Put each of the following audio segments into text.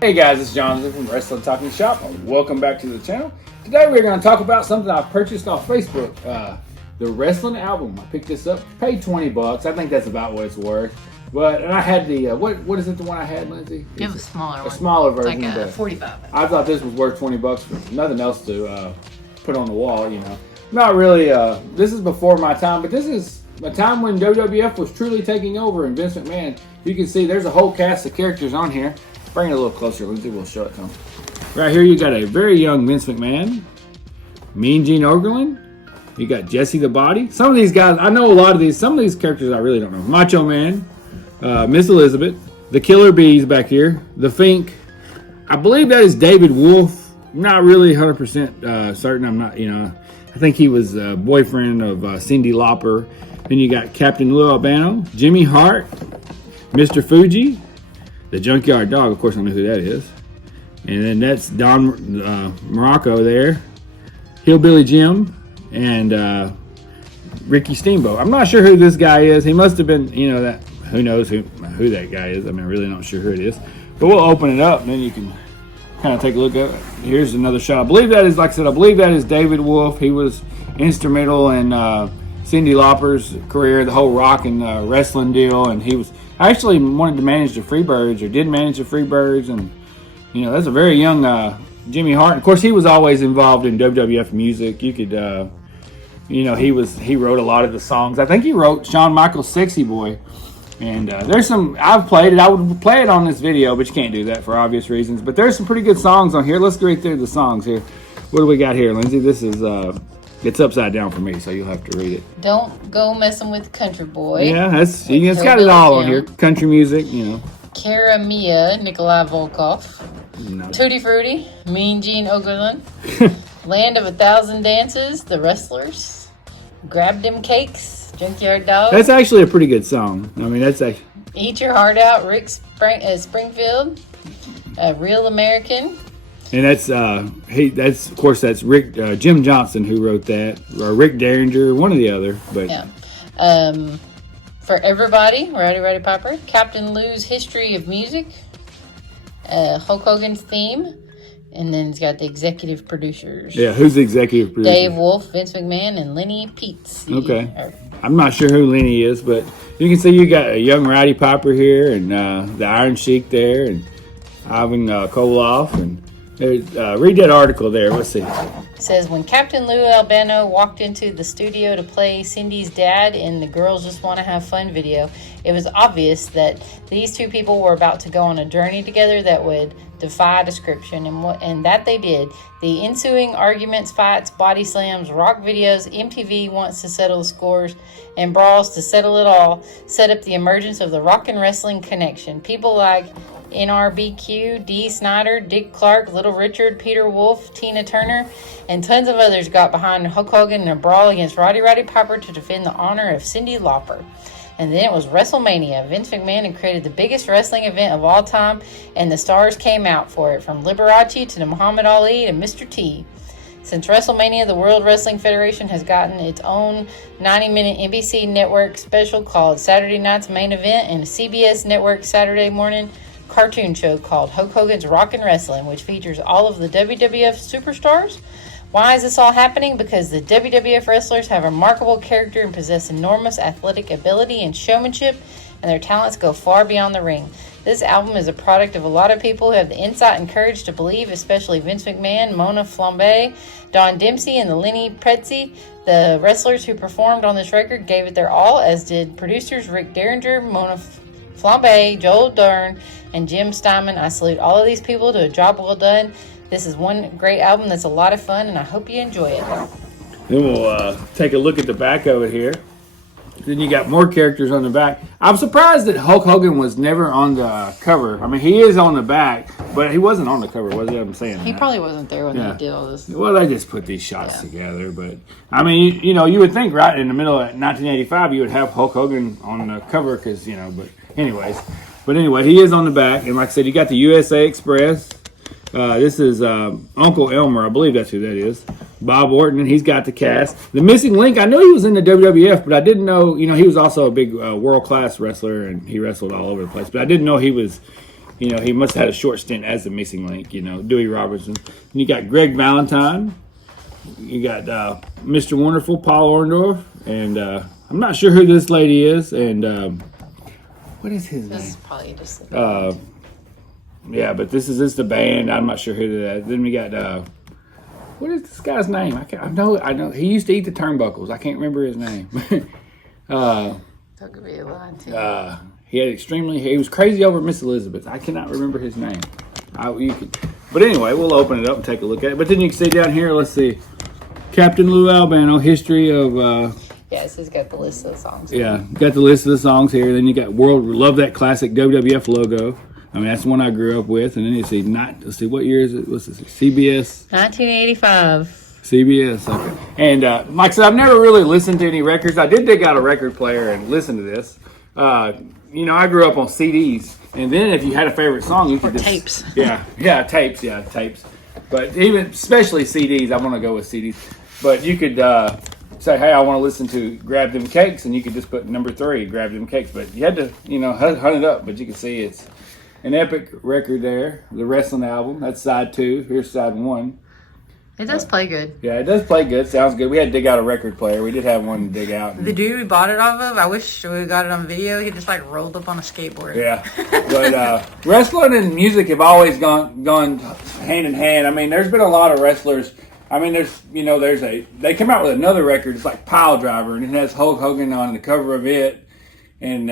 Hey guys, it's Jonathan from Wrestling Talking Shop. Welcome back to the channel. Today we're going to talk about something I purchased off Facebook. The wrestling album. I picked this up, paid $20. I think that's about what it's worth. And I had the what is it? The one I had, Lindsay? You have a smaller one. A smaller version. It's like a 45. I thought this was worth $20 for nothing else to put on the wall. You know, not really. This is before my time, but this is a time when WWF was truly taking over, and Vince McMahon. You can see there's a whole cast of characters on here. Bring it a little closer, Lindsay. We'll show it to them. Right here, you got a very young Vince McMahon, Mean Gene Okerlund. You got Jesse the Body. Some of these guys, I know a lot of these. Some of these characters I really don't know. Macho Man, Miss Elizabeth, the Killer Bees back here, the Fink. I believe that is David Wolf. I'm not really 100% certain. I'm not, I think he was a boyfriend of Cyndi Lauper. Then you got Captain Lou Albano, Jimmy Hart, Mr. Fuji, the Junkyard Dog. Of course, I know who that is. And then that's Don Morocco there, Hillbilly Jim, and Ricky Steamboat. I'm not sure who this guy is. He must have been, that. Who knows who that guy is? I mean, I'm really not sure who it is. But we'll open it up, and then you can kind of take a look at it. Here's another shot. I believe that is, like I said, I believe that is David Wolf. He was instrumental in Cyndi Lauper's career, the whole rock and wrestling deal, and he was actually wanted to manage the Freebirds, or did manage the Freebirds, and that's a very young Jimmy Hart. Of course, he was always involved in WWF music. You could, he wrote a lot of the songs. I think he wrote Shawn Michaels' "Sexy Boy," and there's some. I've played it. I would play it on this video, but you can't do that for obvious reasons. But there's some pretty good songs on here. Let's go right through the songs here. What do we got here, Lindsay? This is it's upside down for me, so you'll have to read it. Don't go messing with Country Boy. Yeah, it's got it all on here. Country music, Cara Mia, Nikolai Volkov. No. Tutti Frutti, Mean Gene Okerlund. Land of a Thousand Dances, The Wrestlers. Grab Them Cakes, Junkyard Dog. That's actually a pretty good song. I mean, that's actually... Eat Your Heart Out, Rick Springfield. Real American. And that's of course that's Rick Jim Johnson who wrote that, or Rick Derringer, one or the other. But yeah, For Everybody, Rowdy Piper. Captain Lou's History of Music. Hulk Hogan's Theme, and then it's got the executive producers. Yeah, who's the executive producer? Dave Wolf, Vince McMahon, and Lenny Peets. Okay. I'm not sure who Lenny is, but you can see you got a young Rowdy Piper here, and the Iron Sheik there, and Ivan Koloff, and read that article there. Let's see. It says, when Captain Lou Albano walked into the studio to play Cindy's dad in the Girls Just Want to Have Fun video, it was obvious that these two people were about to go on a journey together that would defy description, and that they did. The ensuing arguments, fights, body slams, rock videos, MTV wants to settle the scores, and brawls to settle it all set up the emergence of the rock and wrestling connection. People like NRBQ, Dee Snider, Dick Clark, Little Richard, Peter Wolf, Tina Turner, and tons of others got behind Hulk Hogan in a brawl against Roddy Piper to defend the honor of Cyndi Lauper. And then it was WrestleMania. Vince McMahon had created the biggest wrestling event of all time, and the stars came out for it, from Liberace to Muhammad Ali to Mr. T. Since WrestleMania, the World Wrestling Federation has gotten its own 90-minute NBC Network special called Saturday Night's Main Event, and a CBS Network Saturday morning cartoon show called Hulk Hogan's Rockin' Wrestling, which features all of the WWF superstars. Why is this all happening? Because the WWF wrestlers have remarkable character and possess enormous athletic ability and showmanship, and their talents go far beyond the ring. This album is a product of a lot of people who have the insight and courage to believe, especially Vince McMahon, Mona Flambe, Don Dempsey, and the Lenny Pretzi. The wrestlers who performed on this record gave it their all, as did producers Rick Derringer, Mona Flambe, Joel Dern, and Jim Steinman. I salute all of these people to a job well done. This is one great album that's a lot of fun, and I hope you enjoy it. Then we'll take a look at the back of it here. Then you got more characters on the back. I'm surprised that Hulk Hogan was never on the cover. I mean, he is on the back, but he wasn't on the cover, was he? I'm saying he probably wasn't there when they did all this. Well, they just put these shots together. But, I mean, you would think right in the middle of 1985 you would have Hulk Hogan on the cover because, but anyways. But anyway, he is on the back. And like I said, you got the USA Express. This is Uncle Elmer. I believe that's who that is. Bob Orton, and he's got the cast. The missing link, I know he was in the WWF, but I didn't know, he was also a big world-class wrestler, and he wrestled all over the place. But I didn't know he was You know, he must have had a short stint as the missing link. You know, Dewey Robertson. And you got Greg Valentine. You got Mr. Wonderful, Paul Orndorff, and I'm not sure who this lady is. And what is his name? This is probably just. Yeah, but this is the band. I'm not sure who that is. Then we got what is this guy's name? I know. He used to eat the turnbuckles. I can't remember his name. That could be a lie too. He was crazy over Miss Elizabeth. I cannot remember his name. But anyway, we'll open it up and take a look at it. But then you can see down here, let's see, Captain Lou Albano, history of. Yes, he's got the list of the songs. Yeah, got the list of the songs here. Then you got love that classic WWF logo. I mean, that's the one I grew up with. And then you see, let's see, what year is it? What's this? CBS? 1985. CBS, okay. And like I said, I've never really listened to any records. I did dig out a record player and listen to this. You know, I grew up on CDs. And then if you had a favorite song, you could just... tapes. Tapes. But especially CDs, I want to go with CDs. But you could say, hey, I want to listen to Grab Them Cakes, and you could just put number 3, Grab Them Cakes. But you had to, hunt it up. But you can see it's an epic record there, the wrestling album. That's side 2. Here's side 1. It does play good. Yeah, it does play good. Sounds good. We had to dig out a record player. We did have one to dig out. The dude we bought it off of, I wish we got it on video. He just rolled up on a skateboard. Yeah, but wrestling and music have always gone hand in hand. I mean, there's been a lot of wrestlers. I mean, they come out with another record. It's like Pile Driver, and it has Hulk Hogan on the cover of it. And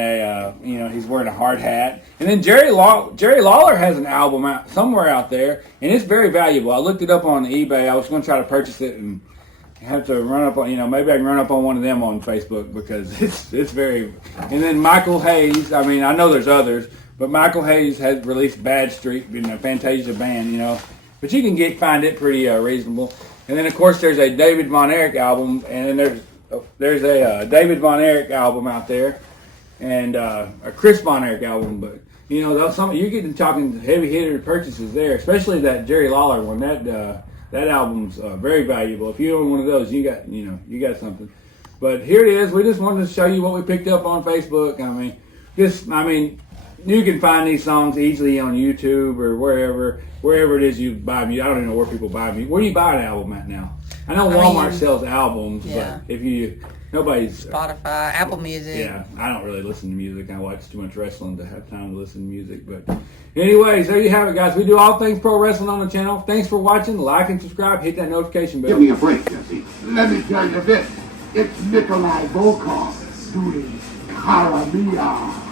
he's wearing a hard hat. And then Jerry Lawler has an album out somewhere out there, and it's very valuable. I looked it up on eBay. I was going to try to purchase it and have to run up on, maybe I can run up on one of them on Facebook because it's very. And then Michael Hayes. I mean, I know there's others, but Michael Hayes has released Bad Street, Fantasia Band, but you can find it pretty reasonable. And then of course there's a David Von Erich album, and then there's a David Von Erich album out there. And a Chris Von Erich album, but you get talking heavy hitter purchases there, especially that Jerry Lawler one. That album's very valuable. If you own one of those, you got something. But here it is. We just wanted to show you what we picked up on Facebook. I mean, you can find these songs easily on YouTube or wherever it is you buy music. I don't even know where people buy music. Where do you buy an album at now? I know Walmart sells albums, yeah. But nobody's Spotify, Apple Music. Yeah, I don't really listen to music. I watch too much wrestling to have time to listen to music. But anyways, there you have it, guys. We do all things pro wrestling on the channel. Thanks for watching. Like and subscribe. Hit that notification bell. Give me a break, Jesse. Let me tell you this. It's Nikolai Volkov doing Karamia.